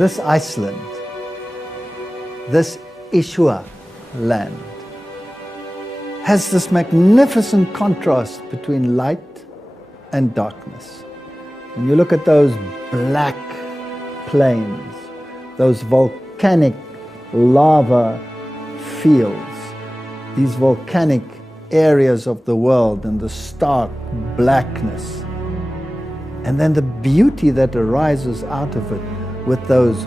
This Iceland, this Ishua land, has this magnificent contrast between light and darkness. When you look at those black plains, those volcanic lava fields, these volcanic areas of the world and the stark blackness, and then the beauty that arises out of it with those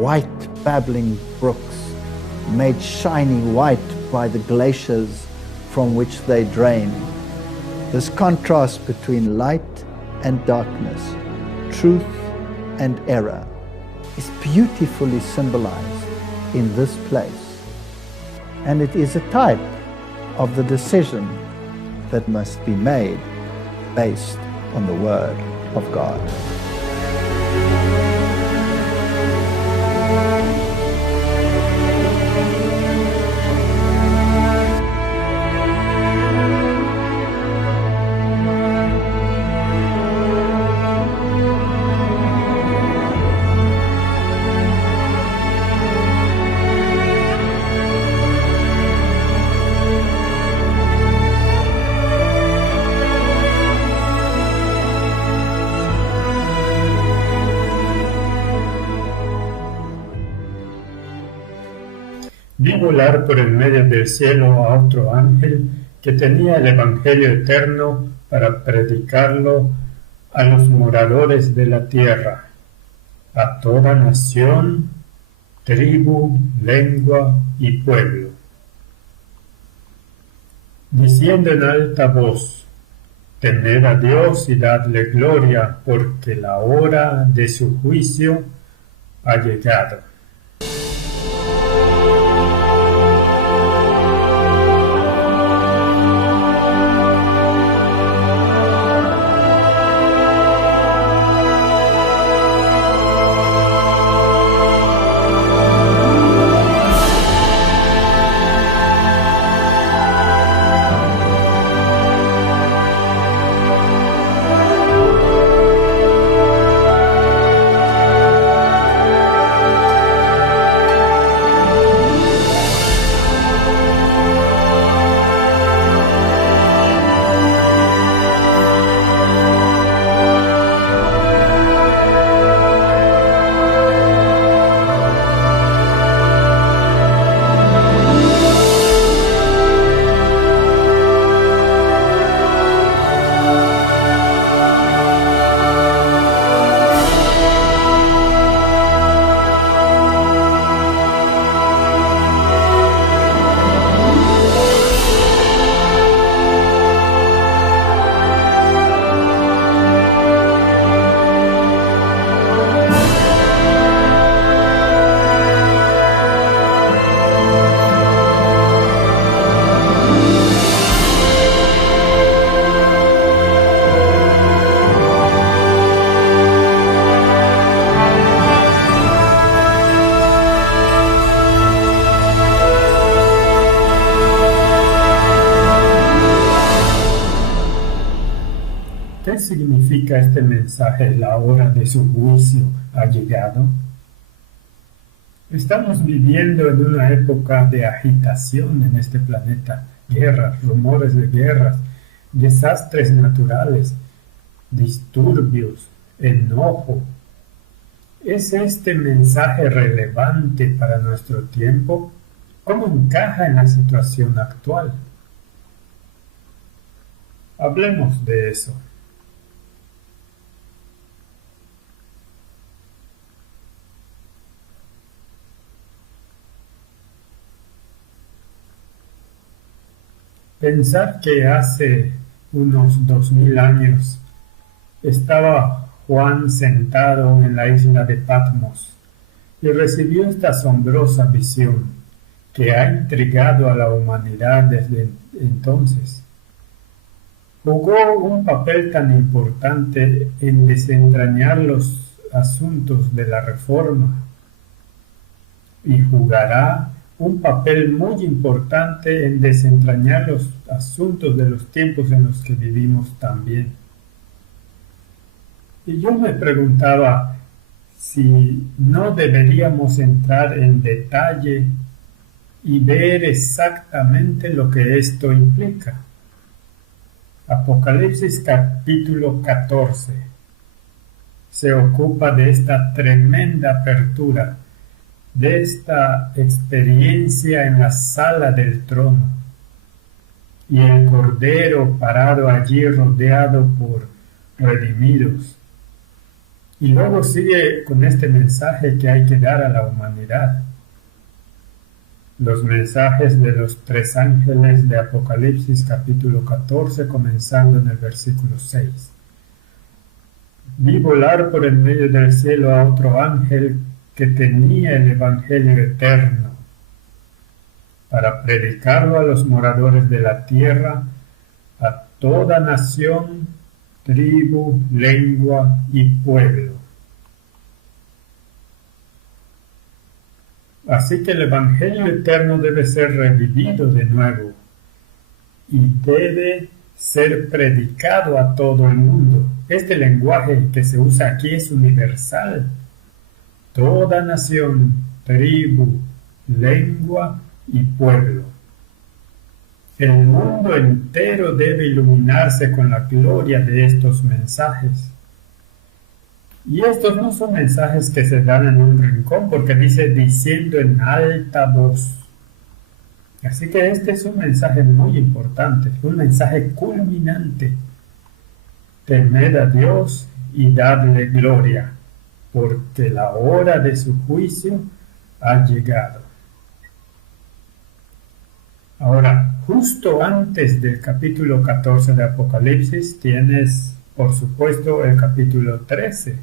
white babbling brooks made shiny white by the glaciers from which they drain. This contrast between light and darkness, truth and error, is beautifully symbolized in this place. And it is a type of the decision that must be made based on the Word of God. Vi volar por el medio del cielo a otro ángel que tenía el Evangelio eterno para predicarlo a los moradores de la tierra, a toda nación, tribu, lengua y pueblo, diciendo en alta voz: temed a Dios y dadle gloria, porque la hora de su juicio ha llegado. ¿Qué significa este mensaje? La hora de su juicio ha llegado. Estamos viviendo en una época de agitación en este planeta. Guerras, rumores de guerras, desastres naturales, disturbios, enojo. ¿Es este mensaje relevante para nuestro tiempo? ¿Cómo encaja en la situación actual? Hablemos de eso. Pensar que hace unos 2000 años estaba Juan sentado en la isla de Patmos y recibió esta asombrosa visión que ha intrigado a la humanidad desde entonces. Jugó un papel tan importante en desentrañar los asuntos de la Reforma y jugará un papel muy importante en desentrañar los asuntos de los tiempos en los que vivimos también. Y yo me preguntaba, si no deberíamos entrar en detalle y ver exactamente lo que esto implica. Apocalipsis capítulo 14 se ocupa de esta tremenda apertura, de esta experiencia en la sala del trono, y el Cordero parado allí rodeado por redimidos. Y luego sigue con este mensaje que hay que dar a la humanidad. Los mensajes de los 3 ángeles de Apocalipsis capítulo 14, comenzando en el versículo 6. Vi volar por el medio del cielo a otro ángel que tenía el Evangelio eterno, para predicarlo a los moradores de la tierra, a toda nación, tribu, lengua y pueblo. Así que el Evangelio eterno debe ser revivido de nuevo y debe ser predicado a todo el mundo. Este lenguaje que se usa aquí es universal. Toda nación, tribu, lengua y pueblo. El mundo entero debe iluminarse con la gloria de estos mensajes. Y estos no son mensajes que se dan en un rincón, porque dice diciendo en alta voz. Así que este es un mensaje muy importante, un mensaje culminante. Temed a Dios y dadle gloria, porque la hora de su juicio ha llegado. Ahora, justo antes del capítulo 14 de Apocalipsis tienes, por supuesto, el capítulo 13,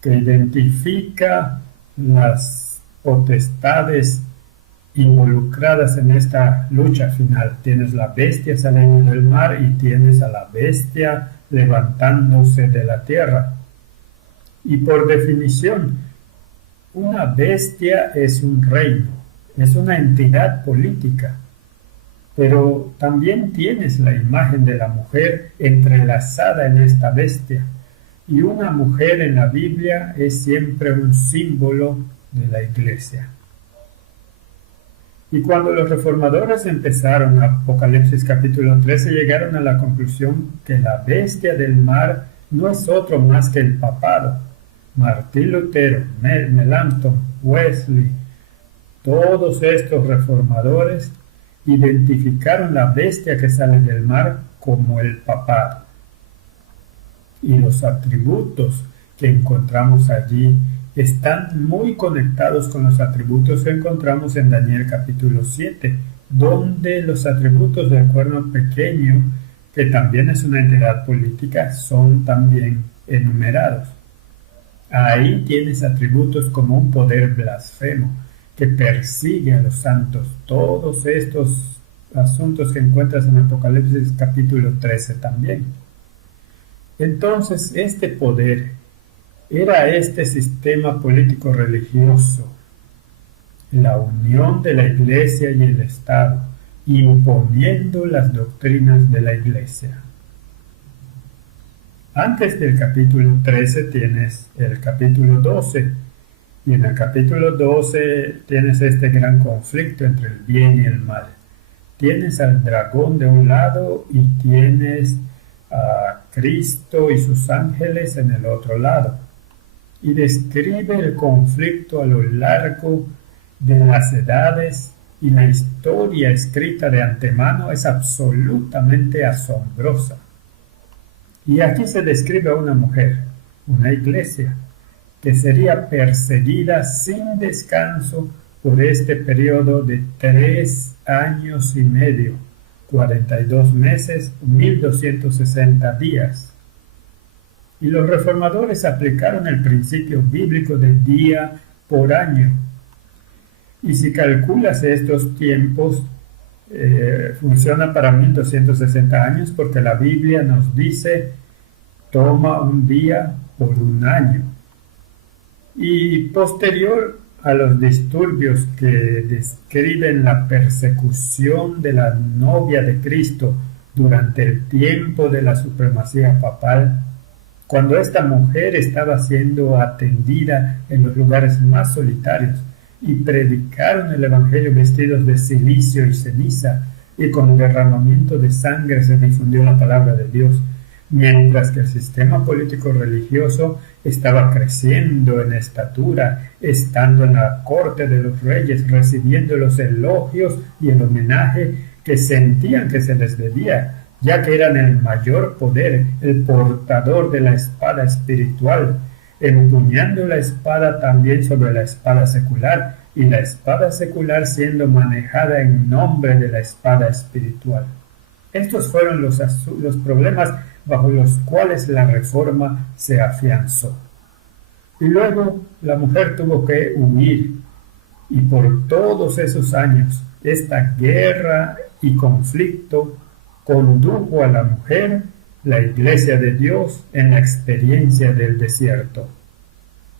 que identifica las potestades involucradas en esta lucha final. Tienes la bestia saliendo del mar y tienes a la bestia levantándose de la tierra. Y por definición, una bestia es un reino, es una entidad política, pero también tienes la imagen de la mujer entrelazada en esta bestia. Y una mujer en la Biblia es siempre un símbolo de la iglesia. Y cuando los reformadores empezaron Apocalipsis capítulo 13, llegaron a la conclusión que la bestia del mar no es otro más que el papado. Martín Lutero, Melanchthon, Wesley, todos estos reformadores identificaron la bestia que sale del mar como el papado. Y los atributos que encontramos allí están muy conectados con los atributos que encontramos en Daniel capítulo 7, donde los atributos del cuerno pequeño, que también es una entidad política, son también enumerados. Ahí tienes atributos como un poder blasfemo que persigue a los santos. Todos estos asuntos que encuentras en Apocalipsis capítulo 13 también. Entonces, este poder era este sistema político religioso, la unión de la iglesia y el Estado, imponiendo las doctrinas de la iglesia. Antes del capítulo 13 tienes el capítulo 12, y en el capítulo 12 tienes este gran conflicto entre el bien y el mal. Tienes al dragón de un lado y tienes a Cristo y sus ángeles en el otro lado. Y describe el conflicto a lo largo de las edades, y la historia escrita de antemano es absolutamente asombrosa. Y aquí se describe a una mujer, una iglesia, que sería perseguida sin descanso por este periodo de 3 años y medio, 42 meses, 1260 días. Y los reformadores aplicaron el principio bíblico de día por año. Y si calculas estos tiempos, funciona para 1260 años, porque la Biblia nos dice, toma un día por un año. Y posterior a los disturbios que describen la persecución de la novia de Cristo durante el tiempo de la supremacía papal, cuando esta mujer estaba siendo atendida en los lugares más solitarios y predicaron el Evangelio vestidos de cilicio y ceniza, y con derramamiento de sangre se difundió la palabra de Dios, mientras que el sistema político religioso estaba creciendo en estatura, estando en la corte de los reyes, recibiendo los elogios y el homenaje que sentían que se les debía, ya que eran el mayor poder, el portador de la espada espiritual, empuñando la espada también sobre la espada secular, y la espada secular siendo manejada en nombre de la espada espiritual. Estos fueron los problemas bajo los cuales la reforma se afianzó. Y luego la mujer tuvo que huir, y por todos esos años esta guerra y conflicto condujo a la mujer, la iglesia de Dios, en la experiencia del desierto.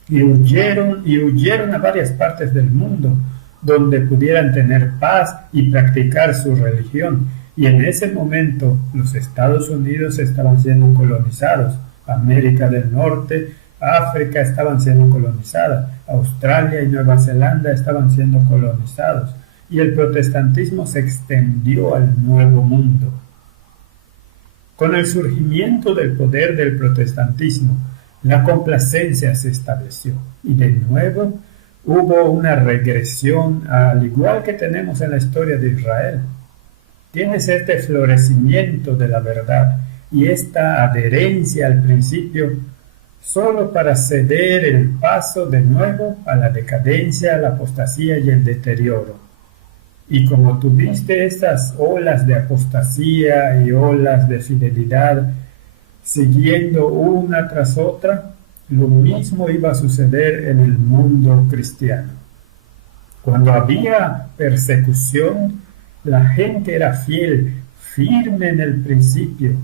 Y huyeron a varias partes del mundo donde pudieran tener paz y practicar su religión. Y en ese momento los Estados Unidos estaban siendo colonizados, América del Norte, África estaban siendo colonizadas, Australia y Nueva Zelanda estaban siendo colonizados, y el protestantismo se extendió al Nuevo Mundo. Con el surgimiento del poder del protestantismo, la complacencia se estableció, y de nuevo hubo una regresión, al igual que tenemos en la historia de Israel. Tienes este florecimiento de la verdad y esta adherencia al principio solo para ceder el paso de nuevo a la decadencia, la apostasía y el deterioro. Y como tuviste estas olas de apostasía y olas de fidelidad siguiendo una tras otra, lo mismo iba a suceder en el mundo cristiano. Cuando había persecución, la gente era fiel, firme en el principio,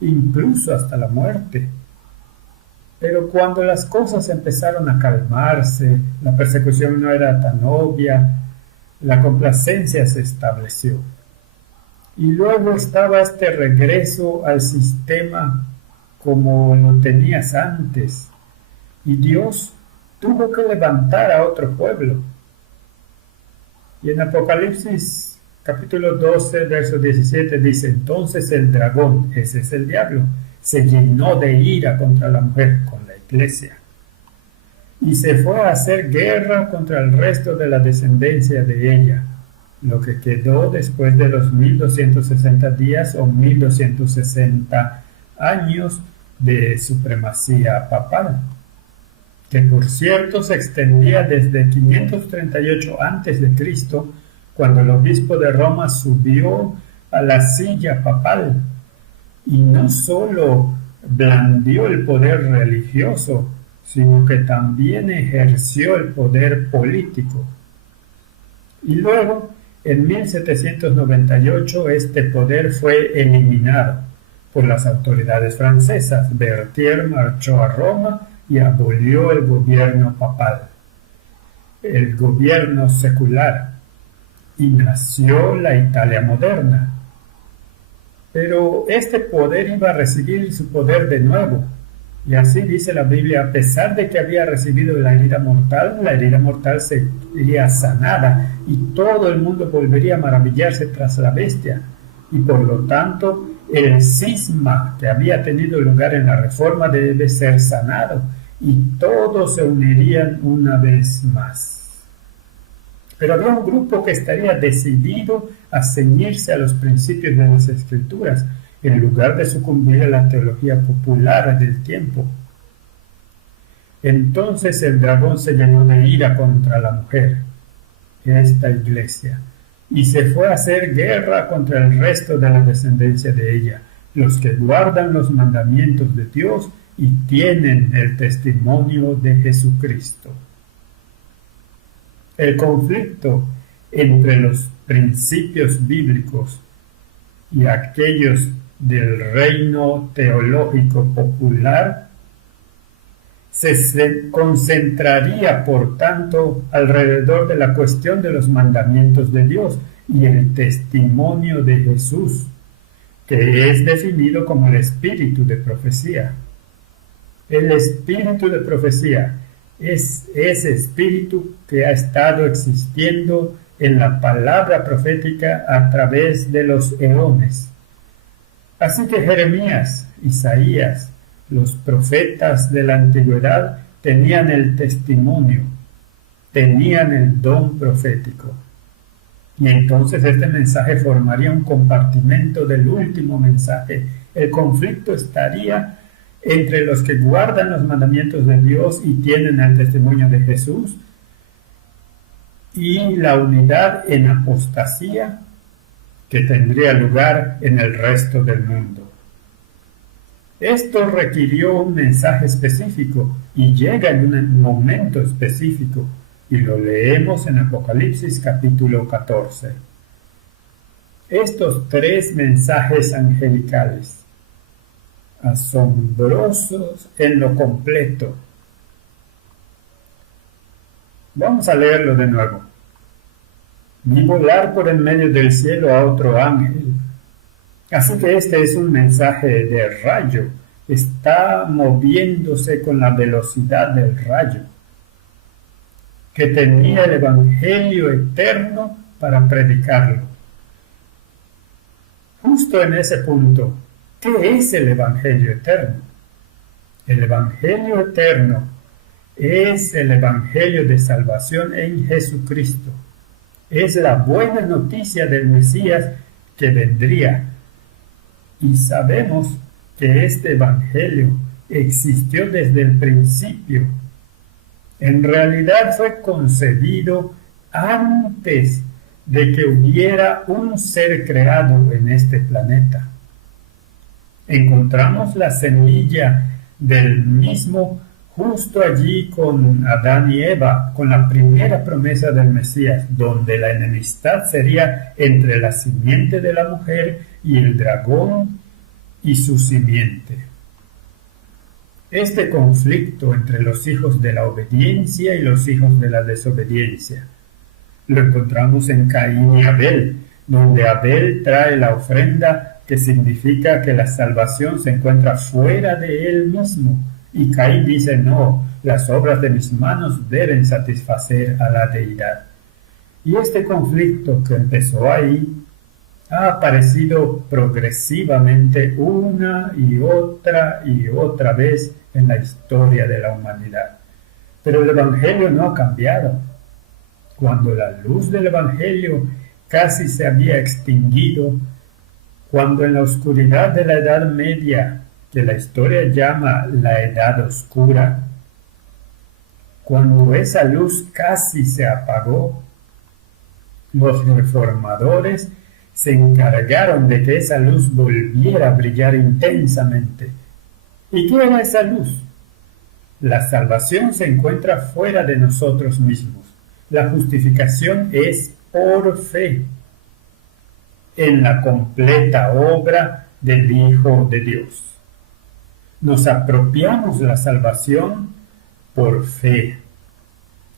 incluso hasta la muerte. Pero cuando las cosas empezaron a calmarse, la persecución no era tan obvia, la complacencia se estableció. Y luego estaba este regreso al sistema como lo tenías antes, y Dios tuvo que levantar a otro pueblo. Y en Apocalipsis capítulo 12, verso 17 dice: entonces el dragón, ese es el diablo, se llenó de ira contra la mujer, con la iglesia, y se fue a hacer guerra contra el resto de la descendencia de ella, lo que quedó después de los 1260 días o 1260 años de supremacía papal, que por cierto se extendía desde 538 a.C., cuando el obispo de Roma subió a la silla papal, y no solo blandió el poder religioso, sino que también ejerció el poder político. Y luego, en 1798, este poder fue eliminado por las autoridades francesas. Berthier marchó a Roma y abolió el gobierno papal, el gobierno secular, y nació la Italia moderna. Pero este poder iba a recibir su poder de nuevo, y así dice la Biblia: a pesar de que había recibido la herida mortal sería sanada, y todo el mundo volvería a maravillarse tras la bestia. Y por lo tanto, el cisma que había tenido lugar en la Reforma debe ser sanado, y todos se unirían una vez más. Pero había un grupo que estaría decidido a ceñirse a los principios de las Escrituras, en lugar de sucumbir a la teología popular del tiempo. Entonces el dragón se llenó de ira contra la mujer, esta iglesia, y se fue a hacer guerra contra el resto de la descendencia de ella, los que guardan los mandamientos de Dios y tienen el testimonio de Jesucristo. El conflicto entre los principios bíblicos y aquellos del reino teológico popular se concentraría, por tanto, alrededor de la cuestión de los mandamientos de Dios y el testimonio de Jesús, que es definido como el espíritu de profecía. El espíritu de profecía es ese espíritu que ha estado existiendo en la palabra profética a través de los eones. Así que Jeremías, Isaías, los profetas de la antigüedad tenían el testimonio, tenían el don profético. Y entonces este mensaje formaría un compartimento del último mensaje. El conflicto estaría entre los que guardan los mandamientos de Dios y tienen el testimonio de Jesús, y la unidad en apostasía que tendría lugar en el resto del mundo. Esto requirió un mensaje específico y llega en un momento específico, y lo leemos en Apocalipsis capítulo 14. Estos tres mensajes angelicales, asombrosos en lo completo. Vamos a leerlo de nuevo. Vi volar por en medio del cielo a otro ángel. Así que este es un mensaje de rayo. Está moviéndose con la velocidad del rayo, que tenía el evangelio eterno para predicarlo. Justo en ese punto, ¿qué es el evangelio eterno? El evangelio eterno es el evangelio de salvación en Jesucristo. Es la buena noticia del Mesías que vendría. Y sabemos que este evangelio existió desde el principio. En realidad fue concebido antes de que hubiera un ser creado en este planeta. Encontramos la semilla del mismo justo allí con Adán y Eva, con la primera promesa del Mesías, donde la enemistad sería entre la simiente de la mujer y el dragón y su simiente. Este conflicto entre los hijos de la obediencia y los hijos de la desobediencia lo encontramos en Caín y Abel, donde Abel trae la ofrenda, que significa que la salvación se encuentra fuera de él mismo, y Caín dice: no, las obras de mis manos deben satisfacer a la deidad. Y este conflicto que empezó ahí ha aparecido progresivamente una y otra vez en la historia de la humanidad. Pero el Evangelio no ha cambiado. Cuando la luz del Evangelio casi se había extinguido, cuando en la oscuridad de la Edad Media, que la historia llama la Edad Oscura, cuando esa luz casi se apagó, los reformadores se encargaron de que esa luz volviera a brillar intensamente. ¿Y qué era esa luz? La salvación se encuentra fuera de nosotros mismos. La justificación es por fe en la completa obra del Hijo de Dios. Nos apropiamos la salvación por fe,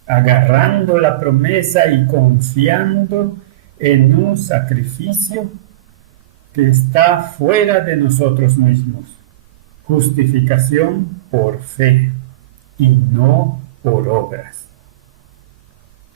agarrando la promesa y confiando en un sacrificio que está fuera de nosotros mismos. Justificación por fe y no por obras.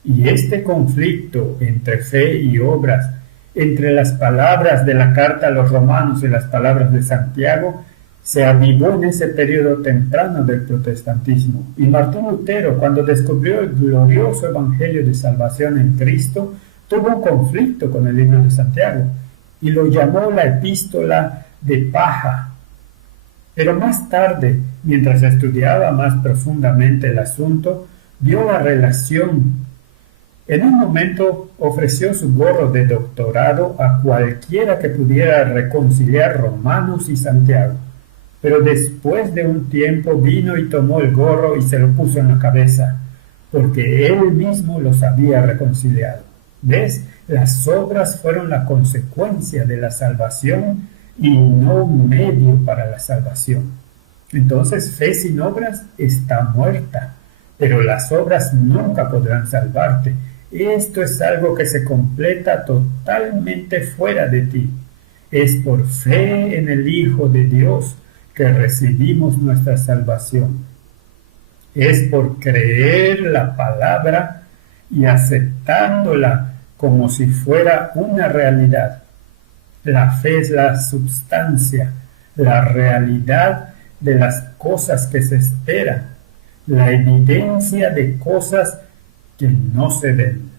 Y este conflicto entre fe y obras, entre las palabras de la carta a los romanos y las palabras de Santiago, se avivó en ese periodo temprano del protestantismo. Y Martín Lutero, cuando descubrió el glorioso evangelio de salvación en Cristo, tuvo un conflicto con el libro de Santiago y lo llamó la epístola de paja. Pero más tarde, mientras estudiaba más profundamente el asunto, vio la relación. En un momento ofreció su gorro de doctorado a cualquiera que pudiera reconciliar Romanos y Santiago, pero después de un tiempo vino y tomó el gorro y se lo puso en la cabeza, porque él mismo los había reconciliado. ¿Ves? Las obras fueron la consecuencia de la salvación y no un medio para la salvación. Entonces, fe sin obras está muerta, pero las obras nunca podrán salvarte. Esto es algo que se completa totalmente fuera de ti. Es por fe en el Hijo de Dios que recibimos nuestra salvación. Es por creer la palabra y aceptándola como si fuera una realidad. La fe es la substancia, la realidad de las cosas que se esperan, la evidencia de cosas que no se ven.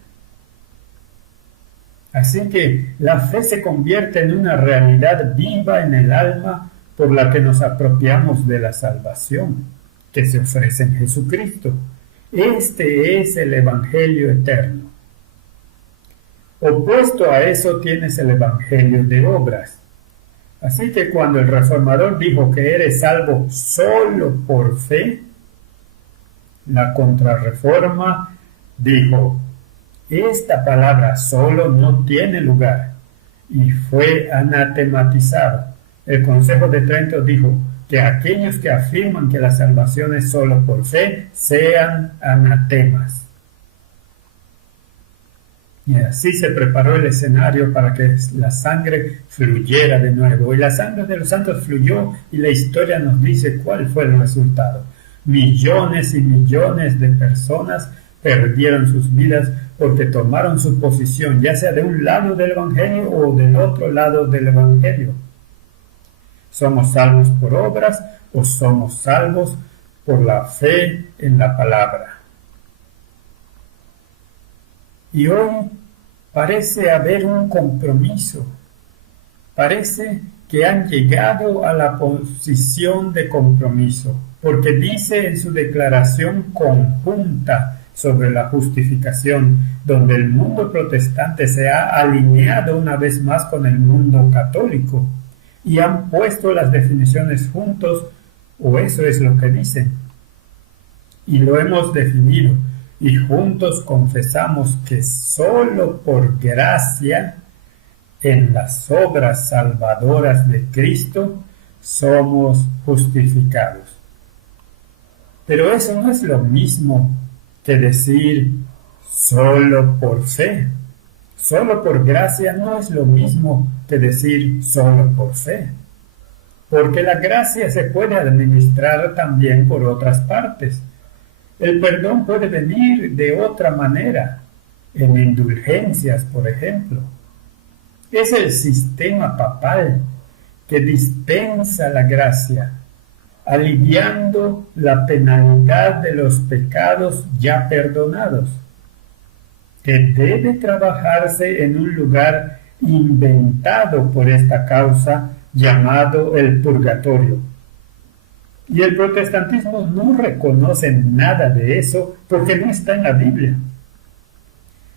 Así que la fe se convierte en una realidad viva en el alma por la que nos apropiamos de la salvación que se ofrece en Jesucristo. Este es el Evangelio eterno. Opuesto a eso tienes el Evangelio de obras. Así que cuando el reformador dijo que eres salvo solo por fe, la Contrarreforma dijo: esta palabra solo no tiene lugar, y fue anatematizado. El Consejo de Trento dijo que aquellos que afirman que la salvación es solo por fe sean anatemas. Y así se preparó el escenario para que la sangre fluyera de nuevo. Y la sangre de los santos fluyó, y la historia nos dice cuál fue el resultado. Millones y millones de personas perdieron sus vidas porque tomaron su posición, ya sea de un lado del Evangelio o del otro lado del Evangelio. ¿Somos salvos por obras o somos salvos por la fe en la palabra? Y hoy parece haber un compromiso. Parece que han llegado a la posición de compromiso, porque dice en su declaración conjunta sobre la justificación, donde el mundo protestante se ha alineado una vez más con el mundo católico, y han puesto las definiciones juntos, o eso es lo que dicen. Y lo hemos definido, y juntos confesamos que solo por gracia, en las obras salvadoras de Cristo, somos justificados. Pero eso no es lo mismo que decir solo por fe. Solo por gracia no es lo mismo que decir solo por fe. Porque la gracia se puede administrar también por otras partes. El perdón puede venir de otra manera, en indulgencias, por ejemplo. Es el sistema papal que dispensa la gracia, aliviando la penalidad de los pecados ya perdonados, que debe trabajarse en un lugar inventado por esta causa llamado el purgatorio. Y el protestantismo no reconoce nada de eso porque no está en la Biblia.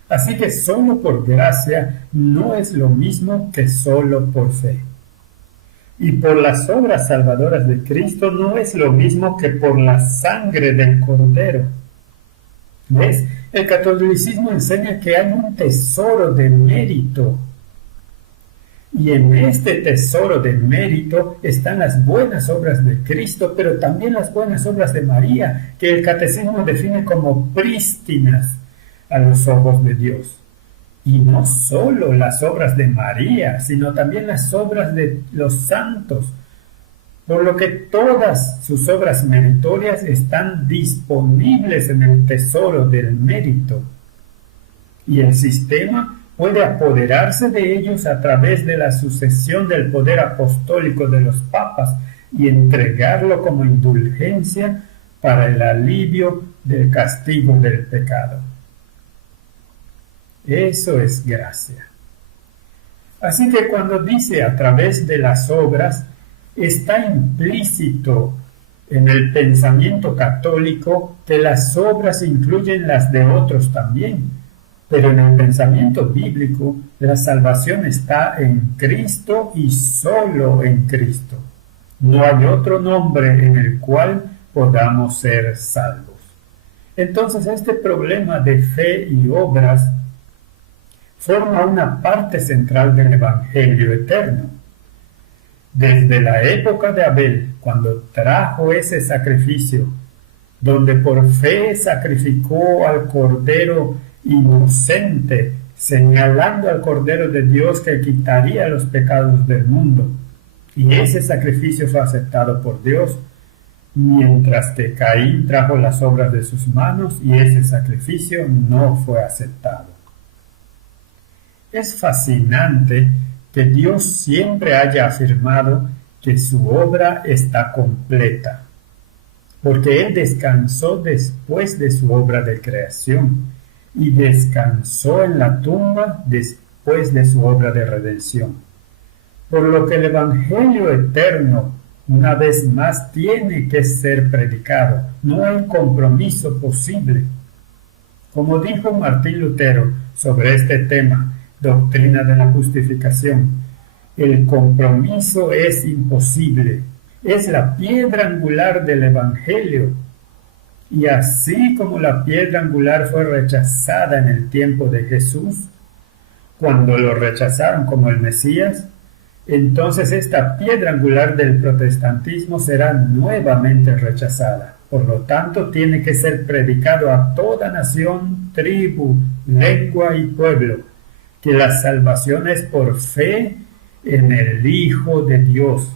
Así que solo por gracia no es lo mismo que solo por fe. Y por las obras salvadoras de Cristo no es lo mismo que por la sangre del Cordero. ¿Ves? El catolicismo enseña que hay un tesoro de mérito. Y en este tesoro de mérito están las buenas obras de Cristo, pero también las buenas obras de María, que el catecismo define como prístinas a los ojos de Dios. Y no solo las obras de María, sino también las obras de los santos, por lo que todas sus obras meritorias están disponibles en el tesoro del mérito. Y el sistema puede apoderarse de ellos a través de la sucesión del poder apostólico de los papas y entregarlo como indulgencia para el alivio del castigo del pecado. Eso es gracia. Así que cuando dice a través de las obras, está implícito en el pensamiento católico que las obras incluyen las de otros también. Pero en el pensamiento bíblico, la salvación está en Cristo y solo en Cristo. No hay otro nombre en el cual podamos ser salvos. Entonces, este problema de fe y obras forma una parte central del Evangelio eterno. Desde la época de Abel, cuando trajo ese sacrificio, donde por fe sacrificó al Cordero inocente, señalando al Cordero de Dios que quitaría los pecados del mundo, y ese sacrificio fue aceptado por Dios, mientras que Caín trajo las obras de sus manos y ese sacrificio no fue aceptado. Es fascinante que Dios siempre haya afirmado que su obra está completa, porque Él descansó después de su obra de creación y descansó en la tumba después de su obra de redención. Por lo que el Evangelio eterno, una vez más, tiene que ser predicado. No hay compromiso posible. Como dijo Martín Lutero sobre este tema, doctrina de la justificación, el compromiso es imposible. Es la piedra angular del Evangelio. Y así como la piedra angular fue rechazada en el tiempo de Jesús, cuando lo rechazaron como el Mesías, entonces esta piedra angular del protestantismo será nuevamente rechazada. Por lo tanto, tiene que ser predicado a toda nación, tribu, lengua y pueblo, que la salvación es por fe en el Hijo de Dios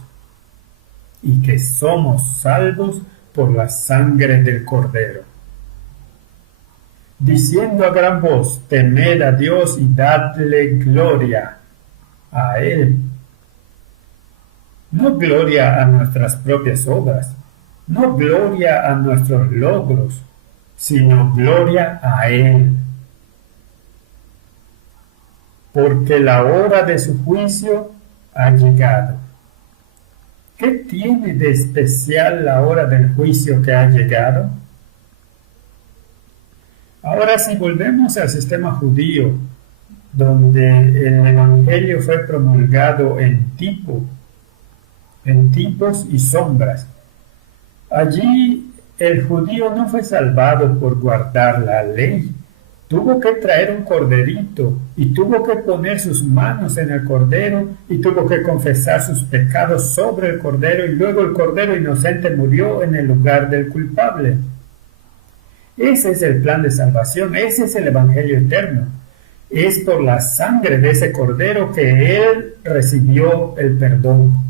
y que somos salvos por la sangre del Cordero. Diciendo a gran voz, temed a Dios y dadle gloria a Él. No gloria a nuestras propias obras, no gloria a nuestros logros, sino gloria a Él. Porque la hora de su juicio ha llegado. ¿Qué tiene de especial la hora del juicio que ha llegado? Ahora, si volvemos al sistema judío, donde el Evangelio fue promulgado en tipos y sombras, allí el judío no fue salvado por guardar la ley. Tuvo que traer un corderito y tuvo que poner sus manos en el cordero y tuvo que confesar sus pecados sobre el cordero y luego el cordero inocente murió en el lugar del culpable. Ese es el plan de salvación, ese es el Evangelio eterno. Es por la sangre de ese cordero que Él recibió el perdón.